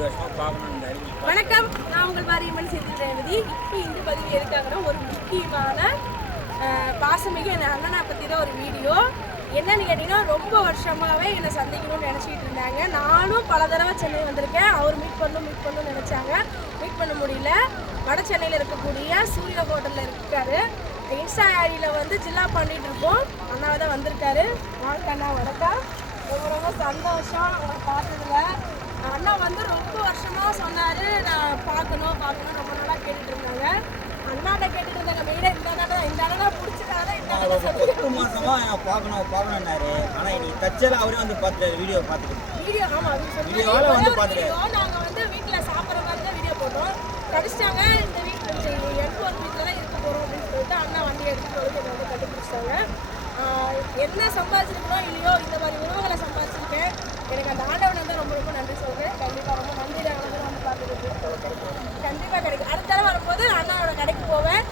ரெண்டு வருஷமா பார்க்கணும் வணக்கம். நான் உங்கள் மாரியம்மன் செந்தில் ரேவதி. இப்போ இந்த பதிவு எதுக்காகனா ஒரு முக்கியமான பாசமிக பாசமிகு என் அண்ணனை பற்றி தான் ஒரு வீடியோ. என்னன்னு கேட்டிங்கன்னா ரொம்ப வருஷமாகவே என்னை சந்திக்கணும்னு நினச்சிக்கிட்டு இருந்தாங்க. நானும் பல தடவை சென்னை வந்திருக்கேன். அவர் மீட் பண்ணணும் மீட் பண்ணணும்னு நினச்சாங்க. மீட் பண்ண முடியல. வட சென்னையில் இருக்கக்கூடிய சூரிய ஹோட்டலில் இருக்காரு. இன்ஸ்டா ஐடியில் வந்து ஜில்லா பண்ணிகிட்டு இருக்கோம். அண்ணாவை தான் வந்திருக்காரு. வாழ்க்கை அண்ணா வணக்கம். ரொம்ப ரொம்ப சந்தோஷம். அவரை பார்த்ததுல. வருஷமா சொன்னாரு. நான் பார்க்கணும் பார்க்கணும். ரொம்ப நாளா கேட்டுட்டு இருந்தாங்க. அண்ணாட்ட கேட்டுட்டு இருந்தாங்க மெயினா இந்த அண்ணா தான் இந்த அண்ணா பிடிச்சதால இந்த அண்ணா தான் பத்து மாசமா நான் பார்க்கணும் பார்க்கணும்னாரு. ஆனா இன்னைக்கு தச்சல அவரே வந்து பார்த்துட்டு வீடியோ பார்த்துட்டு வீடியோ ஆமா அது சொன்னாங்க. வீடியோவால வந்து பார்த்துட்டு. வீடியோ நாங்க வந்து வீட்ல சாப்பிடுற மாதிரி தான் வீடியோ போட்டோம். கடிச்சிட்டாங்க இந்த வீட்டுல எட்டு ஒரு வீட்டுல தான் இருக்க போறோம் அப்படின்னு சொல்லிட்டு அண்ணா வண்டி எடுத்துட்டு வந்து என்னை வந்து கண்டுபிடிச்சிட்டாங்க. என்ன சம்பாதிச்சிருக்கணும் இல்லையோ இந்த மாதிரி கடைக்கு போவேன்.